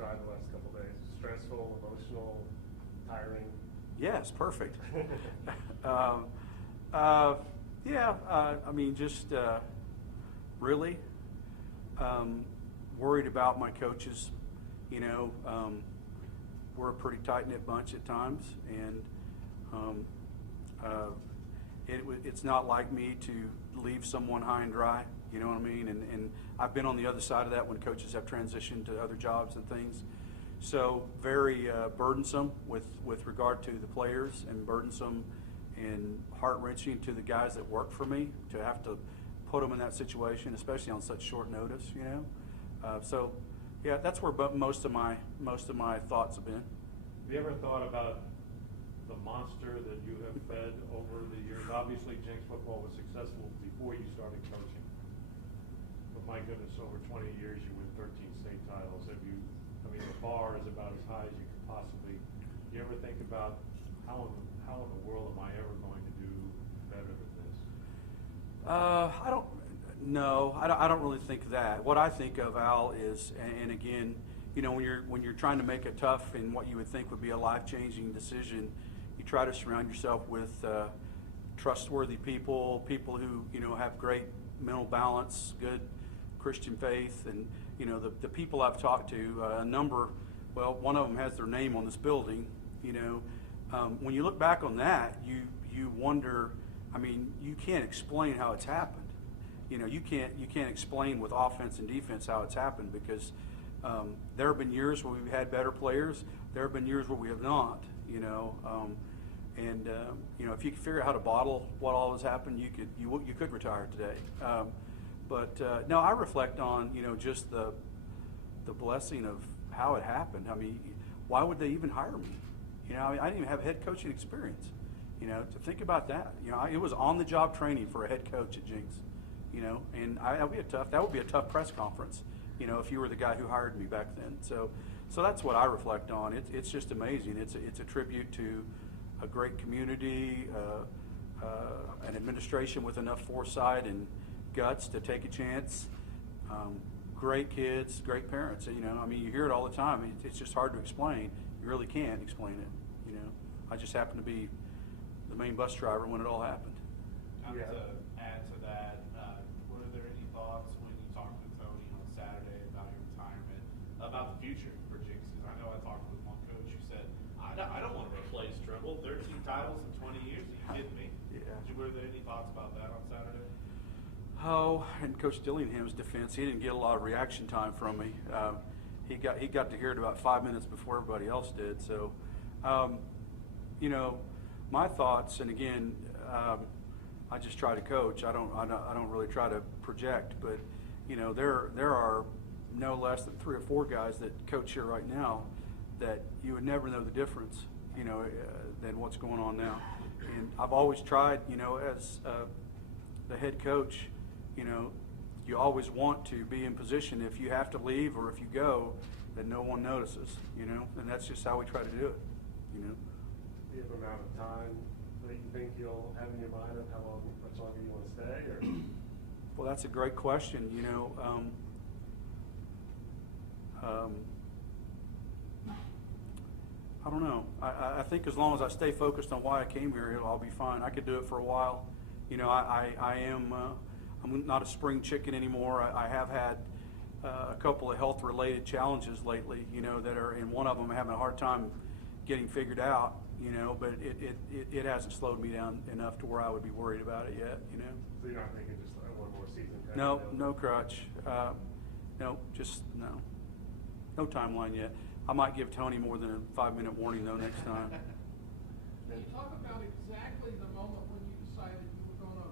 describe the last couple of days? Stressful, emotional, tiring? Yes, perfect. Yeah, I mean, just really worried about my coaches. You know, we're a pretty tight-knit bunch at times, and it's not like me to leave someone high and dry. You know what I mean? And I've been on the other side of that when coaches have transitioned to other jobs and things. So very burdensome with regard to the players, and burdensome and heart-wrenching to the guys that work for me to have to put them in that situation, especially on such short notice. You know, so yeah, that's where most of my thoughts have been. Have you ever thought about the monster that you have fed over the years? Obviously, Jenks football was successful before you started coaching. But my goodness, over 20 years, you win 13 state titles. I mean, the bar is about as high as you could possibly. Do you ever think about how in the world am I ever going to do better than this? I don't. No, I don't really think that. What I think of, Al, is, and again, you know, when you're trying to make a tough and what you would think would be a life-changing decision, you try to surround yourself with trustworthy people who, you know, have great mental balance, good Christian faith, and you know, the people I've talked to, a number. Well, one of them has their name on this building. You know, when you look back on that, you wonder. I mean, you can't explain how it's happened. You know, you can't explain with offense and defense how it's happened, because there have been years where we've had better players. There have been years where we have not. You know, you know, if you could figure out how to bottle what all has happened, you could retire today. But no, I reflect on, you know, just the blessing of how it happened. I mean, why would they even hire me? You know, I didn't even have head coaching experience. You know, to think about that. You know, it was on-the-job training for a head coach at Jenks. You know, and that would be a tough press conference, you know, if you were the guy who hired me back then. So that's what I reflect on. It's just amazing. It's a tribute to a great community, an administration with enough foresight and guts to take a chance. Great kids, great parents. You know, I mean, you hear it all the time. It's just hard to explain. You really can't explain it. You know, I just happened to be the main bus driver when it all happened. To add to that, were there any thoughts when you talked with Tony on Saturday about your retirement, about the future for Jenks? I know I talked with one coach who said, I don't want to replace Trimble. 13 titles in 20 years? Are you kidding me? Yeah. Were there any thoughts about that on Saturday? Oh, in Coach Dillingham's defense, he didn't get a lot of reaction time from me. He got to hear it about 5 minutes before everybody else did. So, you know, my thoughts, and again, I just try to coach. I don't really try to project. But you know, there are no less than 3 or 4 guys that coach here right now that you would never know the difference, you know, than what's going on now. And I've always tried, you know, as the head coach, you know, you always want to be in position if you have to leave or if you go, that no one notices, you know, and that's just how we try to do it, you know. Do you have an amount of time that you think you'll have in your mind of much longer you want to stay? Or? Well, that's a great question, you know. I don't know. I think as long as I stay focused on why I came here, I'll be fine. I could do it for a while. You know, I'm not a spring chicken anymore. I have had a couple of health-related challenges lately, you know, and one of them I'm having a hard time getting figured out, you know, but it hasn't slowed me down enough to where I would be worried about it yet, you know. So you're not thinking just like one more season? No crutch. No timeline yet. I might give Tony more than a 5-minute warning though next time. Can you talk about exactly the moment when you decided you were going to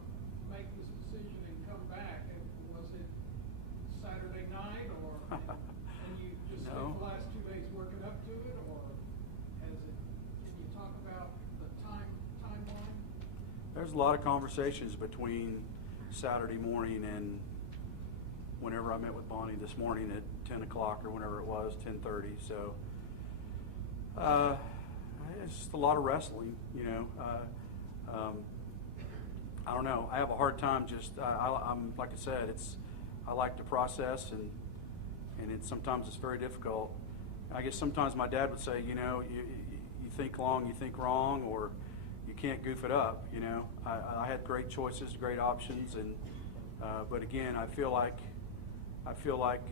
make this decision and come back? And was it Saturday night, or and you just spent the last 2 days working up to it, or has it? Can you talk about the timeline? There's a lot of conversations between Saturday morning and whenever I met with Bonnie this morning at 10 o'clock or whenever it was, 10:30. So it's just a lot of wrestling, you know. I don't know. I have a hard time I'm like I said, I like to process, and sometimes it's very difficult. I guess sometimes my dad would say, you know, you think long, you think wrong, or you can't goof it up. You know, I had great choices, great options, and but again, I feel like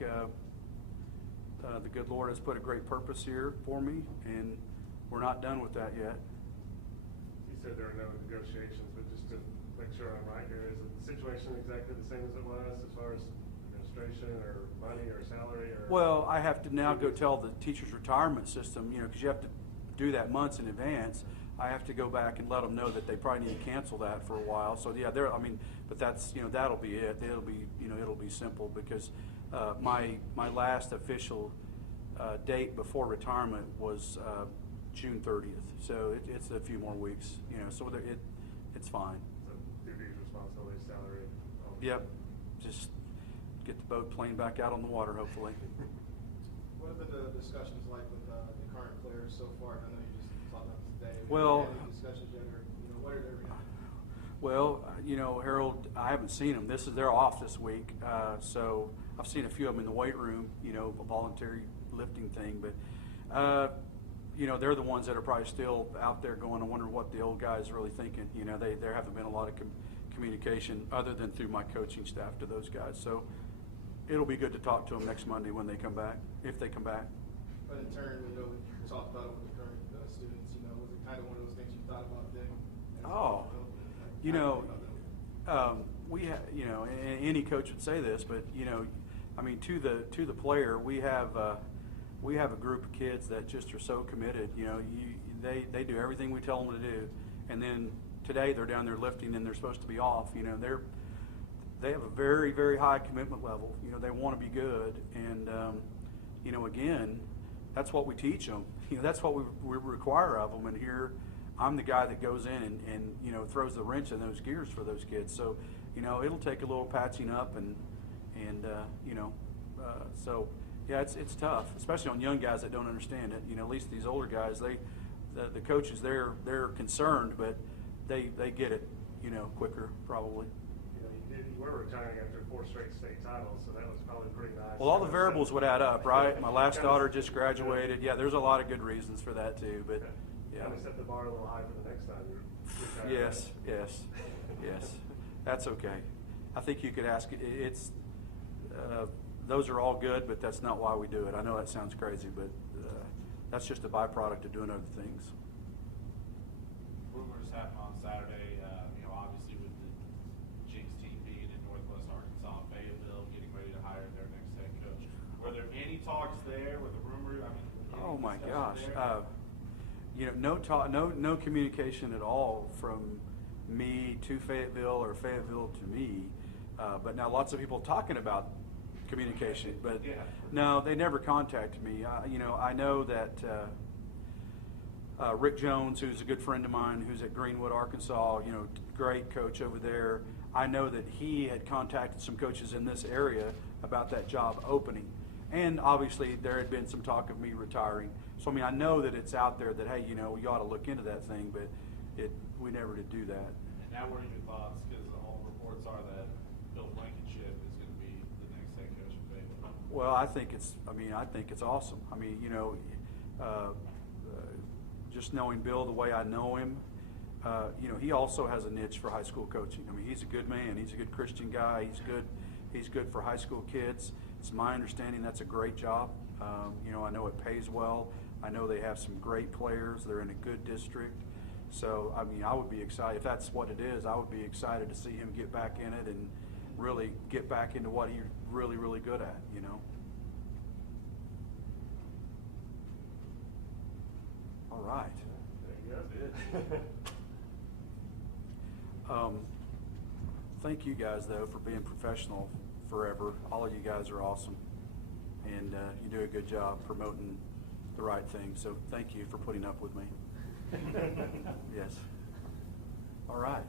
the good Lord has put a great purpose here for me, and we're not done with that yet. You said there are no negotiations, but just to make sure I'm right here, is the situation exactly the same as it was as far as administration or money or salary or? Well, I have to now go tell the teacher's retirement system, you know, because you have to do that months in advance. I have to go back and let them know that they probably need to cancel that for a while. So yeah, I mean, but that's, you know, that'll be it. It'll be, you know, it'll be simple because my last official date before retirement was June 30th. So it's a few more weeks, you know. So it's fine. So duties, responsibilities, salary. Yep. Just get the boat plane back out on the water, hopefully. What have been the discussions like with the current players so far? I know you just talked about this today. Well, have you had any discussions yet, or you know, what are they reacting? Well, you know, Harold, I haven't seen them. They're off this week, so I've seen a few of them in the weight room. You know, a voluntary lifting thing, but you know, they're the ones that are probably still out there going, I wonder what the old guys really thinking. You know, there haven't been a lot of communication other than through my coaching staff to those guys. So it'll be good to talk to them next Monday when they come back, if they come back. But in turn, you know, when you talked about it with the current students, you know, was it kind of one of those things you thought about then? Oh, you know, we have, you know, any coach would say this, but you know, I mean, to the player, we have a group of kids that just are so committed. You know, they do everything we tell them to do, and then today they're down there lifting and they're supposed to be off. You know, they have a very, very high commitment level. You know, they want to be good, and you know, again, that's what we teach them. You know, that's what we require of them. And here, I'm the guy that goes in and you know, throws the wrench in those gears for those kids. So, you know, it'll take a little patching up, and you know, so yeah, it's tough, especially on young guys that don't understand it. You know, at least these older guys, the coaches, they're concerned, but they get it, you know, quicker probably. You were retiring after 4 straight state titles, so that was probably pretty nice. Well, all the variables would add up, right? My last daughter just graduated. Yeah, there's a lot of good reasons for that too, but yeah. Kind of set the bar a little high for the next time you retire. Yes. That's okay. I think you could ask, those are all good, but that's not why we do it. I know that sounds crazy, but that's just a byproduct of doing other things. Rumors happened on Saturday, you know, obviously with the Jenks team being in Northwest Arkansas, Fayetteville, getting ready to hire their next head coach. Were there any talks there with the rumor? I mean, oh my gosh. You know, no communication at all from me to Fayetteville or Fayetteville to me. But now lots of people talking about communication, but no, they never contacted me. You know, I know that Rick Jones, who's a good friend of mine, who's at Greenwood, Arkansas, you know, great coach over there. I know that he had contacted some coaches in this area about that job opening. And obviously there had been some talk of me retiring. So, I mean, I know that it's out there that, hey, you know, you ought to look into that thing, but we never did do that. And now what are your thoughts? Because all reports are that Bill Blankenship is going to be the next head coach of Fayetteville. Well, I think it's awesome. I mean, you know, just knowing Bill the way I know him, you know, he also has a niche for high school coaching. I mean, he's a good man. He's a good Christian guy. He's good for high school kids. It's my understanding that's a great job. You know, I know it pays well. I know they have some great players. They're in a good district. So, I mean, I would be excited. If that's what it is, I would be excited to see him get back in it and really get back into what he's really, really good at, you know. All right. There you go. Thank you guys, though, for being professional forever. All of you guys are awesome. And you do a good job promoting the right thing. So thank you for putting up with me. Yes. All right.